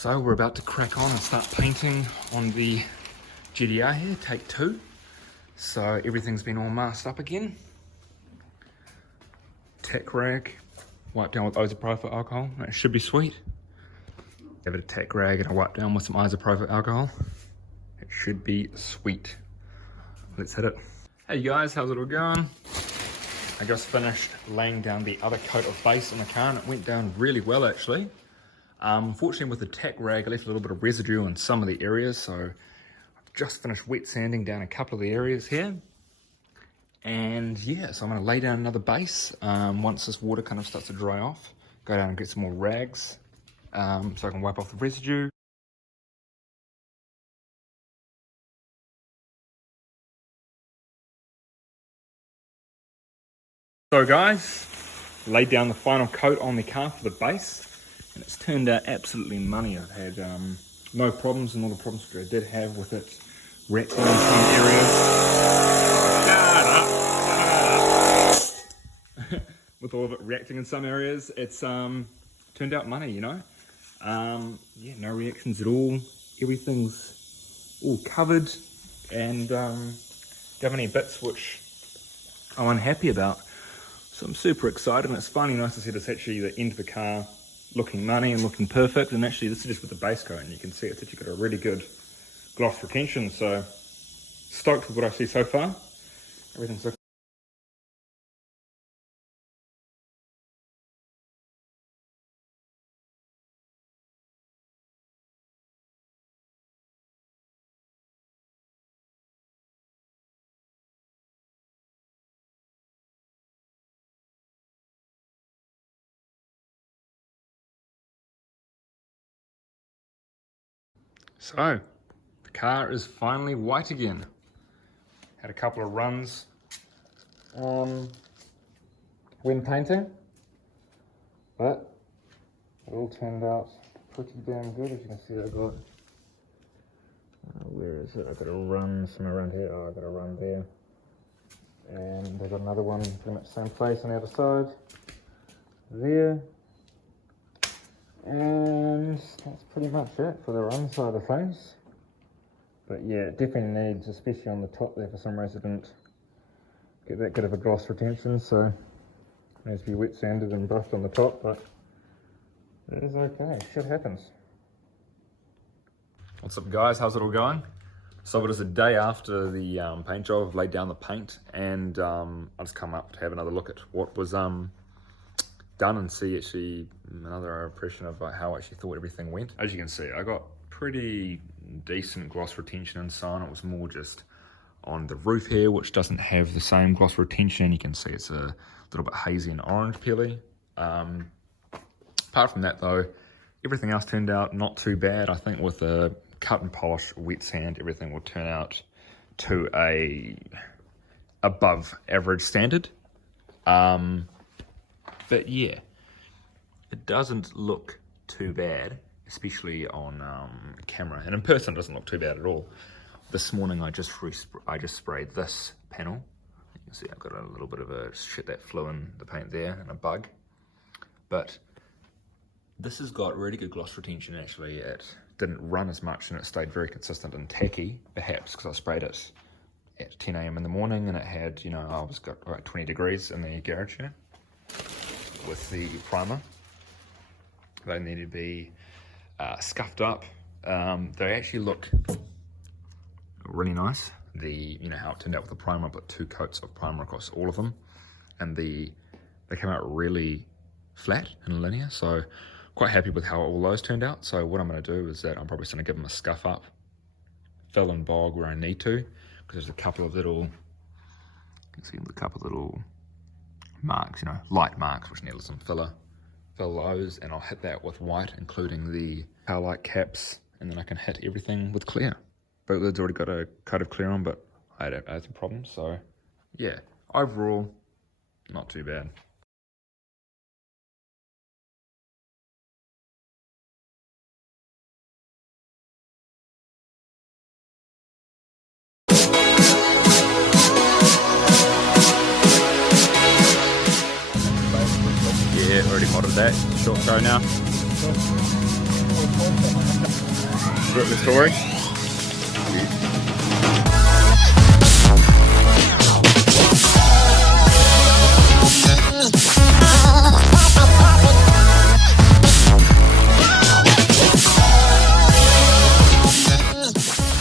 So we're about to crack on and start painting on the GTR here, take 2. So everything's been all masked up again. Tack rag, wipe down with isopropyl alcohol, that should be sweet. Give it a tack rag and a wipe down with some isopropyl alcohol. It should be sweet. Let's hit it. Hey guys, how's it all going? I just finished laying down the other coat of base on the car and it went down really well actually. Unfortunately with the tack rag I left a little bit of residue in some of the areas, so I've just finished wet sanding down a couple of the areas here. And yeah, so I'm going to lay down another base once this water kind of starts to dry off. Go down and get some more rags so I can wipe off the residue. So guys, laid down the final coat on the car for the base. And it's turned out absolutely money. I've had no problems, and all the problems that I did have with it rattling in some areas. With all of it rattling in some areas, it's turned out money, you know. Yeah, no reactions at all. Everything's all covered, and don't have any bits which I'm unhappy about. So I'm super excited, and it's finally nice to see this actually the end of the car looking money and looking perfect. And actually this is just with the base coat, and you can see it's actually got a really good gloss retention, so stoked with what I see so far. Everything's looking So, the car is finally white again. Had a couple of runs when painting, but it all turned out pretty damn good. As you can see, I got, where is it? I got a run somewhere around here. Oh, I got a run there. And I got another one pretty much same place on the other side. There. And that's pretty much it for the run side of things. But yeah, it definitely needs, especially on the top there, for some reason it didn't get that good of a gloss retention, so it needs to be wet sanded and brushed on the top, but it is okay, shit happens. What's up guys, how's it all going? So it is a day after the paint job. I've laid down the paint, and I just come up to have another look at what was done and see actually another impression of how I actually thought everything went. As you can see, I got pretty decent gloss retention inside. It was more just on the roof here, which doesn't have the same gloss retention. You can see it's a little bit hazy and orange peely. Apart from that though, everything else turned out not too bad. I think with a cut and polish wet sand, everything will turn out to a above average standard. But yeah, it doesn't look too bad, especially on camera, and in person it doesn't look too bad at all. This morning I just sprayed this panel. You can see I've got a little bit of a shit that flew in the paint there and a bug. But this has got really good gloss retention actually. It didn't run as much and it stayed very consistent and tacky, perhaps because I sprayed it at 10 AM in the morning and it had, you know, I was got about 20 degrees in the garage here with the primer. They need to be scuffed up. They actually look really nice. You know how it turned out with the primer. I put 2 coats of primer across all of them, and they came out really flat and linear. So quite happy with how all those turned out. So what I'm going to do is that I'm probably just going to give them a scuff up, fill and bog where I need to, because there's a couple of little, you can see a couple of little marks, you know, light marks which need some filler. Fill those, and I'll hit that with white, including the tail light caps, and then I can hit everything with clear. Boot lid's already got a coat of clear on, but I had some problems, so yeah, overall, not too bad. Yeah, already modded that. Short throw now. The story?